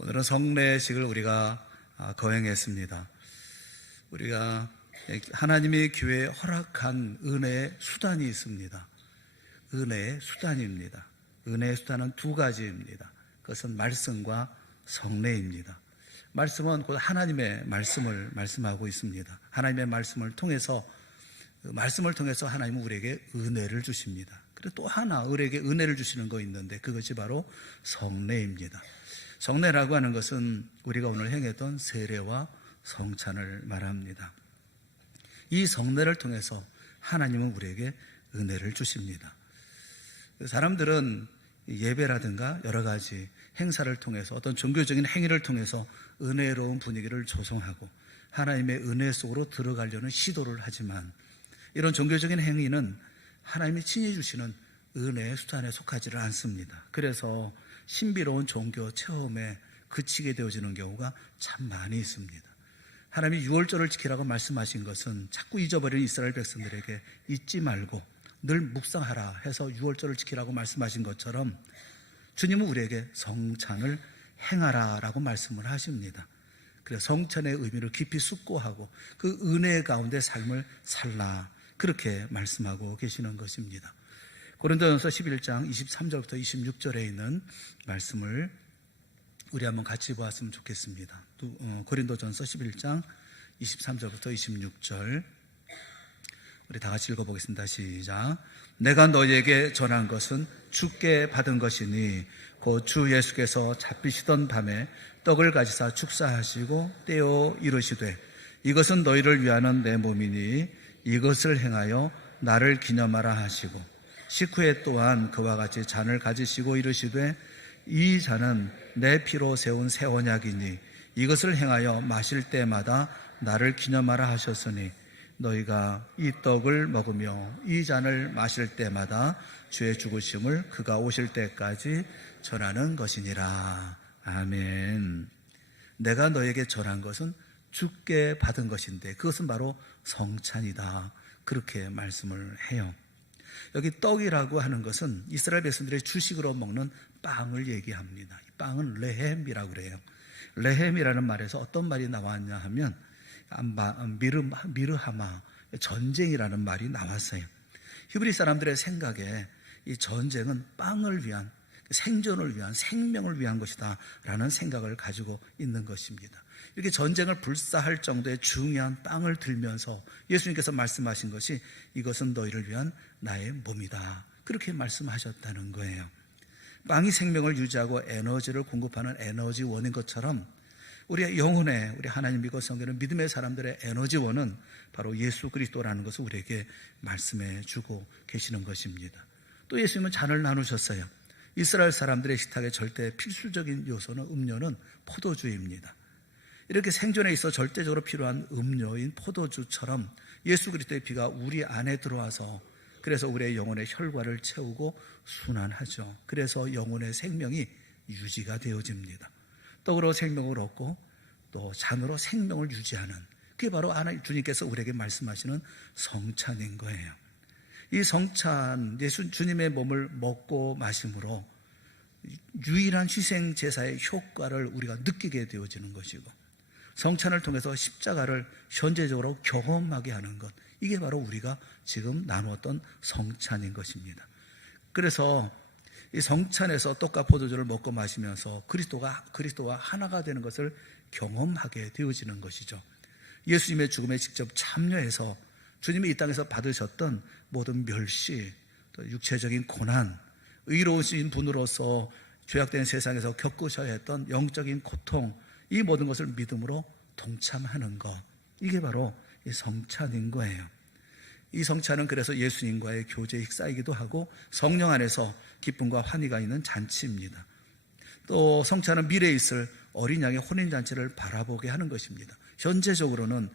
오늘은 성례식을 우리가 거행했습니다. 우리가 하나님의 교회에 허락한 은혜의 수단이 있습니다. 은혜의 수단입니다. 은혜의 수단은 두 가지입니다. 그것은 말씀과 성례입니다. 말씀은 곧 하나님의 말씀을 말씀하고 있습니다. 하나님의 말씀을 통해서 하나님은 우리에게 은혜를 주십니다. 그리고 또 하나 우리에게 은혜를 주시는 거 있는데 그것이 바로 성례입니다. 성례라고 하는 것은 우리가 오늘 행했던 세례와 성찬을 말합니다. 이 성례를 통해서 하나님은 우리에게 은혜를 주십니다. 사람들은 예배라든가 여러 가지 행사를 통해서 어떤 종교적인 행위를 통해서 은혜로운 분위기를 조성하고 하나님의 은혜 속으로 들어가려는 시도를 하지만 이런 종교적인 행위는 하나님이 친히 주시는 은혜의 수단에 속하지를 않습니다. 그래서 신비로운 종교 체험에 그치게 되어지는 경우가 참 많이 있습니다. 하나님이 유월절을 지키라고 말씀하신 것은 자꾸 잊어버리는 이스라엘 백성들에게 잊지 말고 늘 묵상하라 해서 유월절을 지키라고 말씀하신 것처럼 주님은 우리에게 성찬을 행하라 라고 말씀을 하십니다. 그래서 성찬의 의미를 깊이 숙고하고 그 은혜 가운데 삶을 살라 그렇게 말씀하고 계시는 것입니다. 고린도전서 11장 23절부터 26절에 있는 말씀을 우리 한번 같이 보았으면 좋겠습니다. 고린도전서 11장 23절부터 26절 우리 다 같이 읽어보겠습니다. 시작. 내가 너희에게 전한 것은 주께 받은 것이니 곧 주 예수께서 잡히시던 밤에 떡을 가지사 축사하시고 떼어 이르시되 이것은 너희를 위하는 내 몸이니 이것을 행하여 나를 기념하라 하시고 식후에 또한 그와 같이 잔을 가지시고 이르시되 이 잔은 내 피로 세운 새 언약이니 이것을 행하여 마실 때마다 나를 기념하라 하셨으니 너희가 이 떡을 먹으며 이 잔을 마실 때마다 주의 죽으심을 그가 오실 때까지 전하는 것이니라. 아멘. 내가 너에게 전한 것은 주께 받은 것인데 그것은 바로 성찬이다. 그렇게 말씀을 해요. 여기 떡이라고 하는 것은 이스라엘 백성들의 주식으로 먹는 빵을 얘기합니다. 이 빵은 레헴이라고 그래요. 레헴이라는 말에서 어떤 말이 나왔냐 하면 미르하마, 전쟁이라는 말이 나왔어요. 히브리 사람들의 생각에 이 전쟁은 빵을 위한, 생존을 위한, 생명을 위한 것이다 라는 생각을 가지고 있는 것입니다. 이렇게 전쟁을 불사할 정도의 중요한 빵을 들면서 예수님께서 말씀하신 것이 이것은 너희를 위한 나의 몸이다. 그렇게 말씀하셨다는 거예요. 빵이 생명을 유지하고 에너지를 공급하는 에너지원인 것처럼 우리의 영혼의, 우리 하나님 믿고 섬기는 믿음의 사람들의 에너지원은 바로 예수 그리스도라는 것을 우리에게 말씀해 주고 계시는 것입니다. 또 예수님은 잔을 나누셨어요. 이스라엘 사람들의 식탁의 절대 필수적인 요소는 음료는 포도주입니다. 이렇게 생존에 있어 절대적으로 필요한 음료인 포도주처럼 예수 그리스도의 피가 우리 안에 들어와서 그래서 우리의 영혼의 혈관을 채우고 순환하죠. 그래서 영혼의 생명이 유지가 되어집니다. 떡으로 생명을 얻고 또 잔으로 생명을 유지하는 그게 바로 주님께서 우리에게 말씀하시는 성찬인 거예요. 이 성찬, 주님의 몸을 먹고 마심으로 유일한 희생 제사의 효과를 우리가 느끼게 되어지는 것이고 성찬을 통해서 십자가를 현재적으로 경험하게 하는 것, 이게 바로 우리가 지금 나누었던 성찬인 것입니다. 그래서 이 성찬에서 떡과 포도주를 먹고 마시면서 그리스도와 하나가 되는 것을 경험하게 되어지는 것이죠. 예수님의 죽음에 직접 참여해서 주님이 이 땅에서 받으셨던 모든 멸시, 또 육체적인 고난, 의로우신 분으로서 죄악된 세상에서 겪으셔야 했던 영적인 고통, 이 모든 것을 믿음으로 동참하는 것, 이게 바로 이 성찬인 거예요. 이 성찬은 그래서 예수님과의 교제 식사이기도 하고 성령 안에서 기쁨과 환희가 있는 잔치입니다. 또 성찬은 미래에 있을 어린 양의 혼인잔치를 바라보게 하는 것입니다. 현재적으로는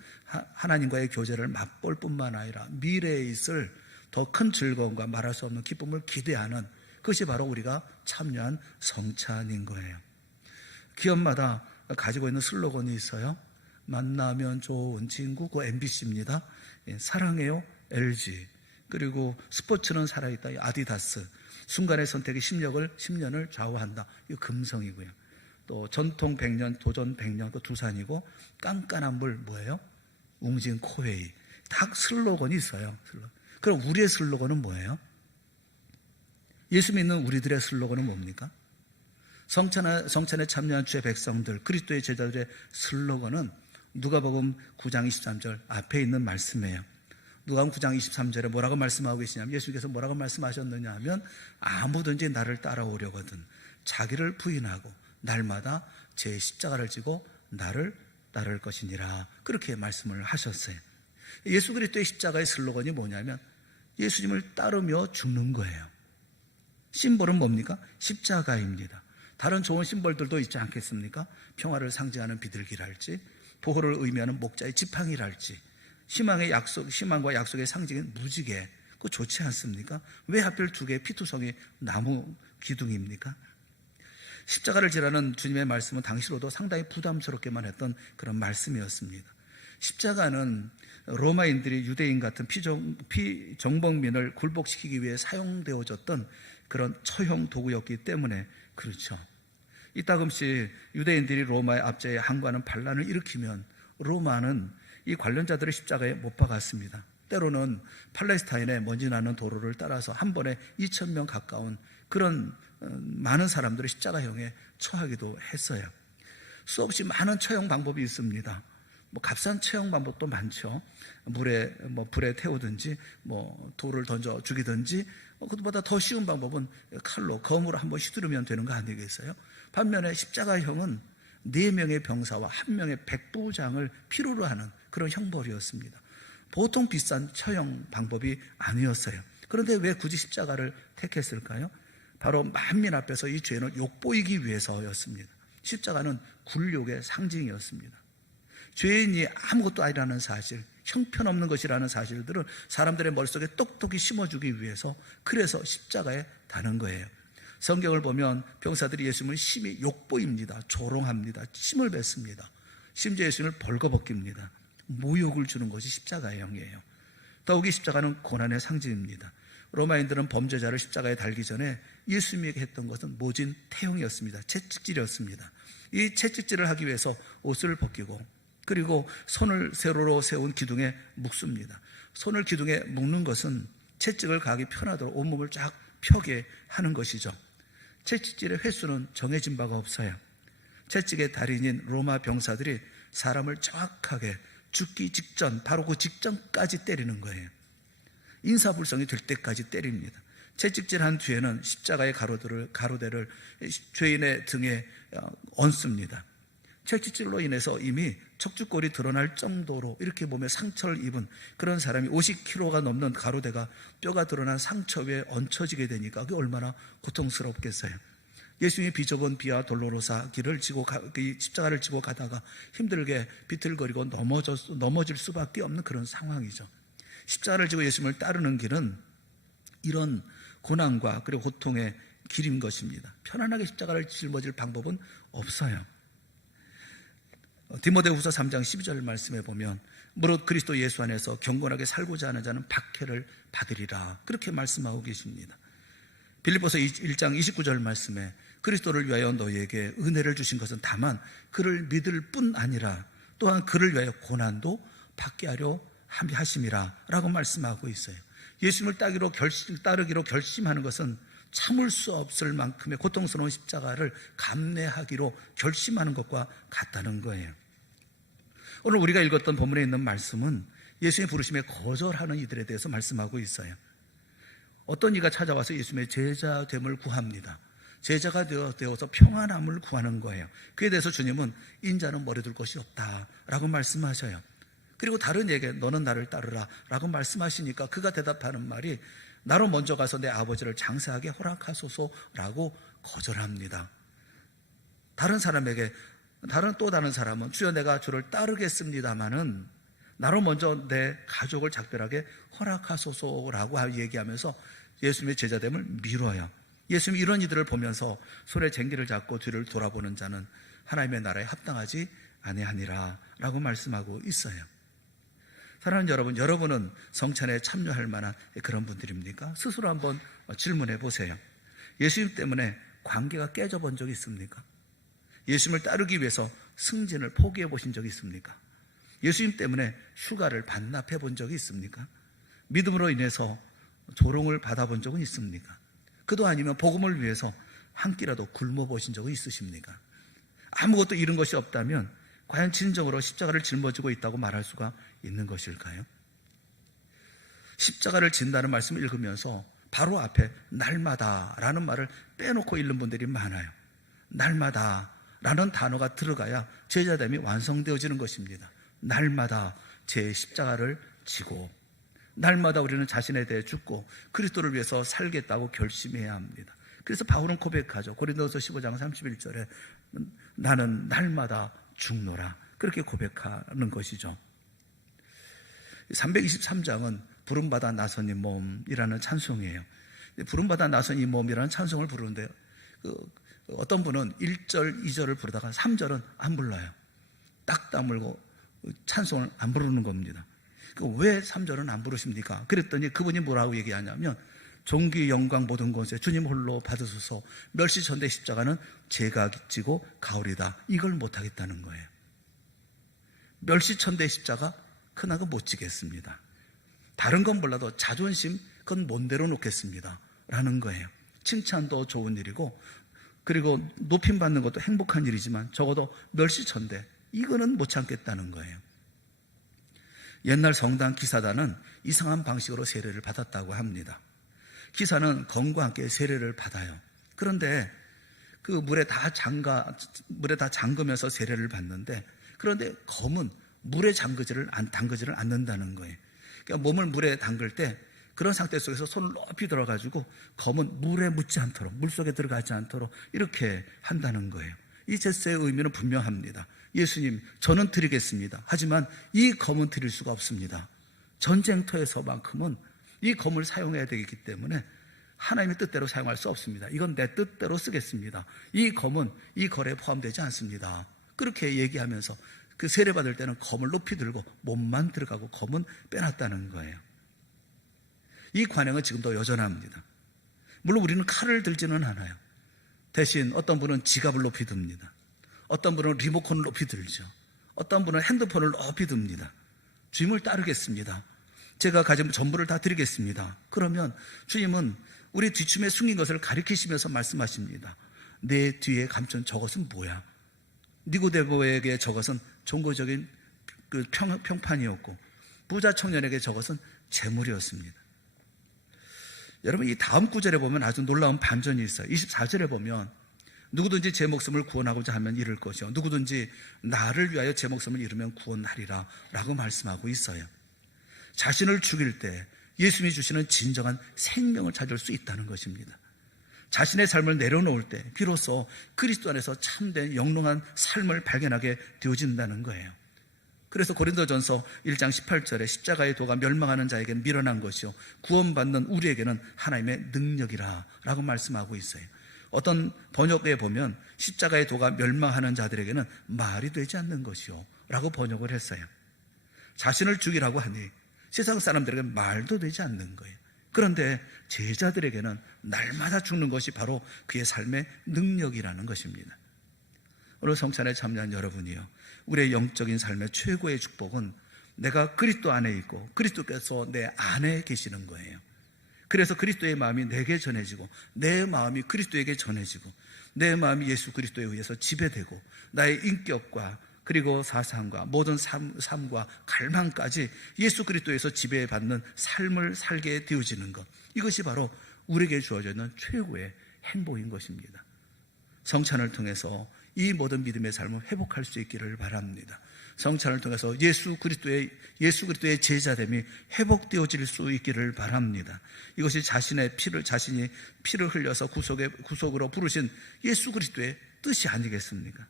하나님과의 교제를 맛볼 뿐만 아니라 미래에 있을 더 큰 즐거움과 말할 수 없는 기쁨을 기대하는 그것이 바로 우리가 참여한 성찬인 거예요. 기업마다 가지고 있는 슬로건이 있어요. 만나면 좋은 친구, 그 MBC입니다. 사랑해요, LG. 그리고 스포츠는 살아있다, 아디다스. 순간의 선택이 10년을 좌우한다, 이 금성이고요. 또 전통 100년, 도전 100년, 그 두산이고, 깐깐한 물 뭐예요? 웅진 코웨이. 다 슬로건이 있어요. 그럼 우리의 슬로건은 뭐예요? 예수 믿는 우리들의 슬로건은 뭡니까? 성찬에 참여한 주의 백성들, 그리스도의 제자들의 슬로건은 누가복음 9장 23절 앞에 있는 말씀이에요. 누가복음 9장 23절에 뭐라고 말씀하고 계시냐면, 예수께서 뭐라고 말씀하셨느냐 하면, 아무든지 나를 따라오려거든 자기를 부인하고 날마다 제 십자가를 지고 나를 따를 것이니라, 그렇게 말씀을 하셨어요. 예수 그리스도의 십자가의 슬로건이 뭐냐면 예수님을 따르며 죽는 거예요. 심볼은 뭡니까? 십자가입니다. 다른 좋은 심볼들도 있지 않겠습니까? 평화를 상징하는 비둘기랄지, 보호를 의미하는 목자의 지팡이랄지, 희망과 약속의 상징인 무지개, 그거 좋지 않습니까? 왜 하필 두 개의 피투성이 나무 기둥입니까? 십자가를 지라는 주님의 말씀은 당시로도 상당히 부담스럽게만 했던 그런 말씀이었습니다. 십자가는 로마인들이 유대인 같은 피정복민을 굴복시키기 위해 사용되어졌던 그런 처형 도구였기 때문에 그렇죠. 이따금씩 유대인들이 로마의 압제에 항거하는 반란을 일으키면 로마는 이 관련자들의 십자가에 못 박았습니다. 때로는 팔레스타인의 먼지 나는 도로를 따라서 한 번에 2,000명 가까운 그런 많은 사람들을 십자가형에 처하기도 했어요. 수없이 많은 처형 방법이 있습니다. 값싼 처형 방법도 많죠. 불에 태우든지, 돌을 던져 죽이든지, 그것보다 더 쉬운 방법은 칼로, 검으로 한번 휘두르면 되는 거 아니겠어요? 반면에 십자가형은 4명의 병사와 1명의 백부장을 필요로 하는 그런 형벌이었습니다. 보통 비싼 처형 방법이 아니었어요. 그런데 왜 굳이 십자가를 택했을까요? 바로 만민 앞에서 이 죄는 욕보이기 위해서였습니다. 십자가는 굴욕의 상징이었습니다. 죄인이 아무것도 아니라는 사실, 형편없는 것이라는 사실들을 사람들의 머릿속에 똑똑히 심어주기 위해서, 그래서 십자가에 다는 거예요. 성경을 보면 병사들이 예수님을 심히 욕보입니다. 조롱합니다. 침을 뱉습니다. 심지어 예수님을 벌거벗깁니다. 모욕을 주는 것이 십자가의 형이에요. 더욱이 십자가는 고난의 상징입니다. 로마인들은 범죄자를 십자가에 달기 전에 예수님에게 했던 것은 모진 태용이었습니다. 채찍질이었습니다. 이 채찍질을 하기 위해서 옷을 벗기고, 그리고 손을 세로로 세운 기둥에 묶습니다. 손을 기둥에 묶는 것은 채찍을 가기 편하도록 온몸을 쫙 펴게 하는 것이죠. 채찍질의 횟수는 정해진 바가 없어요. 채찍의 달인인 로마 병사들이 사람을 정확하게 죽기 직전, 바로 그 직전까지 때리는 거예요. 인사불성이 될 때까지 때립니다. 채찍질한 뒤에는 십자가의 가로대를 죄인의 등에 얹습니다. 채찍질로 인해서 이미 척추골이 드러날 정도로 이렇게 몸에 상처를 입은 그런 사람이 50kg가 넘는 가로대가 뼈가 드러난 상처 위에 얹혀지게 되니까 그게 얼마나 고통스럽겠어요. 예수님이 비좁은 비아 돌로로사 길을 지고 십자가를 지고 가다가 힘들게 비틀거리고 넘어질 수밖에 없는 그런 상황이죠. 십자가를 지고 예수님을 따르는 길은 이런 고난과 그리고 고통의 길인 것입니다. 편안하게 십자가를 짊어질 방법은 없어요. 디모데후서 3장 12절 말씀에 보면 무릇 그리스도 예수 안에서 경건하게 살고자 하는 자는 박해를 받으리라, 그렇게 말씀하고 계십니다. 빌립보서 1장 29절 말씀에 그리스도를 위하여 너희에게 은혜를 주신 것은 다만 그를 믿을 뿐 아니라 또한 그를 위하여 고난도 받게 하려 하심이라 라고 말씀하고 있어요. 예수님을 따르기로 결심하는 것은 참을 수 없을 만큼의 고통스러운 십자가를 감내하기로 결심하는 것과 같다는 거예요. 오늘 우리가 읽었던 본문에 있는 말씀은 예수님의 부르심에 거절하는 이들에 대해서 말씀하고 있어요. 어떤 이가 찾아와서 예수님의 제자됨을 구합니다. 제자가 되어서 평안함을 구하는 거예요. 그에 대해서 주님은 인자는 머리둘 것이 없다라고 말씀하셔요. 그리고 다른 이에게 너는 나를 따르라 라고 말씀하시니까 그가 대답하는 말이 나로 먼저 가서 내 아버지를 장사하게 허락하소서라고 거절합니다. 다른 사람은 주여 내가 주를 따르겠습니다마는 나로 먼저 내 가족을 작별하게 허락하소서라고 얘기하면서 예수님의 제자됨을 미뤄요. 예수님이 이런 이들을 보면서 손에 쟁기를 잡고 뒤를 돌아보는 자는 하나님의 나라에 합당하지 아니하니라 라고 말씀하고 있어요. 사랑하는 여러분, 여러분은 성찬에 참여할 만한 그런 분들입니까? 스스로 한번 질문해 보세요. 예수님 때문에 관계가 깨져본 적이 있습니까? 예수님을 따르기 위해서 승진을 포기해 보신 적이 있습니까? 예수님 때문에 휴가를 반납해 본 적이 있습니까? 믿음으로 인해서 조롱을 받아본 적은 있습니까? 그도 아니면 복음을 위해서 한 끼라도 굶어 보신 적은 있으십니까? 아무것도 잃은 것이 없다면 과연 진정으로 십자가를 짊어지고 있다고 말할 수가 있는 것일까요? 십자가를 진다는 말씀을 읽으면서 바로 앞에 날마다라는 말을 빼놓고 읽는 분들이 많아요. 날마다라는 단어가 들어가야 제자됨이 완성되어지는 것입니다. 날마다 제 십자가를 지고 날마다 우리는 자신에 대해 죽고 그리스도를 위해서 살겠다고 결심해야 합니다. 그래서 바울은 고백하죠. 고린도서 15장 31절에 나는 날마다 죽노라, 그렇게 고백하는 것이죠. 323장은 부름받아 나선 이 몸이라는 찬송이에요. 부름받아 나선 이 몸이라는 찬송을 부르는데 어떤 분은 1절, 2절을 부르다가 3절은 안 불러요. 딱 다물고 찬송을 안 부르는 겁니다. 왜 3절은 안 부르십니까? 그랬더니 그분이 뭐라고 얘기하냐면 존귀 영광 모든 것에 주님 홀로 받으소서, 멸시천대 십자가는 제가 지고 가오리다, 이걸 못하겠다는 거예요. 멸시천대 십자가 그나마 못 지겠습니다. 다른 건 몰라도 자존심 그건 먼대로 놓겠습니다 라는 거예요. 칭찬도 좋은 일이고 그리고 높임 받는 것도 행복한 일이지만 적어도 멸시천대 이거는 못 참겠다는 거예요. 옛날 성당 기사단은 이상한 방식으로 세례를 받았다고 합니다. 기사는 검과 함께 세례를 받아요. 그런데 그 물에 다 잠그면서 세례를 받는데, 그런데 검은 물에 담그지를 않는다는 거예요. 그러니까 몸을 물에 담글 때 그런 상태 속에서 손을 높이 들어가지고 검은 물에 묻지 않도록, 물속에 들어가지 않도록 이렇게 한다는 거예요. 이 제스의 의미는 분명합니다. 예수님, 저는 드리겠습니다. 하지만 이 검은 드릴 수가 없습니다. 전쟁터에서만큼은 이 검을 사용해야 되기 때문에 하나님의 뜻대로 사용할 수 없습니다. 이건 내 뜻대로 쓰겠습니다. 이 검은 이 거래에 포함되지 않습니다. 그렇게 얘기하면서 그 세례받을 때는 검을 높이 들고 몸만 들어가고 검은 빼놨다는 거예요. 이 관행은 지금도 여전합니다. 물론 우리는 칼을 들지는 않아요. 대신 어떤 분은 지갑을 높이 듭니다. 어떤 분은 리모컨을 높이 들죠. 어떤 분은 핸드폰을 높이 듭니다. 주님을 따르겠습니다. 제가 가진 전부를 다 드리겠습니다. 그러면 주님은 우리 뒷춤에 숨긴 것을 가리키시면서 말씀하십니다. 내 뒤에 감춘 저것은 뭐야? 니고데모에게 저것은 종교적인 그 평판이었고 부자 청년에게 저것은 재물이었습니다. 여러분, 이 다음 구절에 보면 아주 놀라운 반전이 있어요. 24절에 보면 누구든지 제 목숨을 구원하고자 하면 잃을 것이요, 누구든지 나를 위하여 제 목숨을 잃으면 구원하리라 라고 말씀하고 있어요. 자신을 죽일 때 예수님이 주시는 진정한 생명을 찾을 수 있다는 것입니다. 자신의 삶을 내려놓을 때 비로소 그리스도 안에서 참된 영롱한 삶을 발견하게 되어진다는 거예요. 그래서 고린도전서 1장 18절에 십자가의 도가 멸망하는 자에게는 미련한 것이요 구원받는 우리에게는 하나님의 능력이라 라고 말씀하고 있어요. 어떤 번역에 보면 십자가의 도가 멸망하는 자들에게는 말이 되지 않는 것이요 라고 번역을 했어요. 자신을 죽이라고 하니 세상 사람들에게 말도 되지 않는 거예요. 그런데 제자들에게는 날마다 죽는 것이 바로 그의 삶의 능력이라는 것입니다. 오늘 성찬에 참여한 여러분이요, 우리의 영적인 삶의 최고의 축복은 내가 그리스도 안에 있고 그리스도께서 내 안에 계시는 거예요. 그래서 그리스도의 마음이 내게 전해지고 내 마음이 그리스도에게 전해지고 내 마음이 예수 그리스도에 의해서 지배되고 나의 인격과 그리고 사상과 모든 삶과 갈망까지 예수 그리스도에서 지배받는 삶을 살게 되어지는 것, 이것이 바로 우리에게 주어져 있는 최고의 행복인 것입니다. 성찬을 통해서 이 모든 믿음의 삶을 회복할 수 있기를 바랍니다. 성찬을 통해서 예수 그리스도의 제자됨이 회복되어질 수 있기를 바랍니다. 이것이 자신이 피를 흘려서 구속으로 부르신 예수 그리스도의 뜻이 아니겠습니까?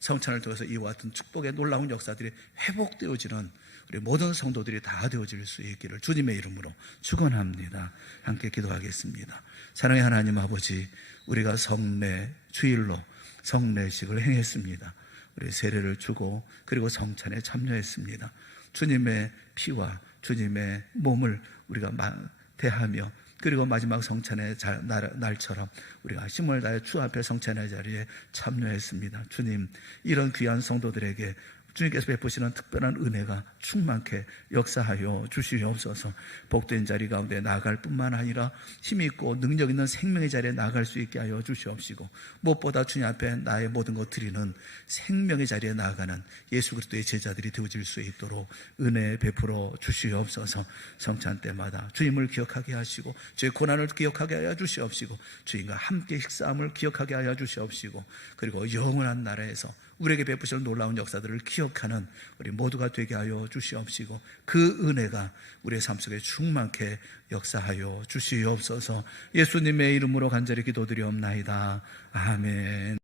성찬을 통해서 이와 같은 축복의 놀라운 역사들이 회복되어지는 우리 모든 성도들이 다 되어질 수 있기를 주님의 이름으로 축원합니다. 함께 기도하겠습니다. 사랑의 하나님 아버지, 우리가 성례 주일로 성례식을 행했습니다. 우리 세례를 주고 그리고 성찬에 참여했습니다. 주님의 피와 주님의 몸을 우리가 대하며 그리고 마지막 성찬의 날처럼 우리가 힘을 다해 주 앞에 성찬의 자리에 참여했습니다. 주님, 이런 귀한 성도들에게 주님께서 베푸시는 특별한 은혜가 충만케 역사하여 주시옵소서. 복된 자리 가운데 나아갈 뿐만 아니라 힘있고 능력 있는 생명의 자리에 나아갈 수 있게 하여 주시옵시고, 무엇보다 주님 앞에 나의 모든 것 드리는 생명의 자리에 나아가는 예수 그리스도의 제자들이 되어질 수 있도록 은혜 베풀어 주시옵소서. 성찬 때마다 주님을 기억하게 하시고 주의 고난을 기억하게 하여 주시옵시고 주님과 함께 식사함을 기억하게 하여 주시옵시고, 그리고 영원한 나라에서 우리에게 베푸실 놀라운 역사들을 기억하는 우리 모두가 되게 하여 주시옵시고, 그 은혜가 우리의 삶 속에 충만케 역사하여 주시옵소서. 예수님의 이름으로 간절히 기도드리옵나이다. 아멘.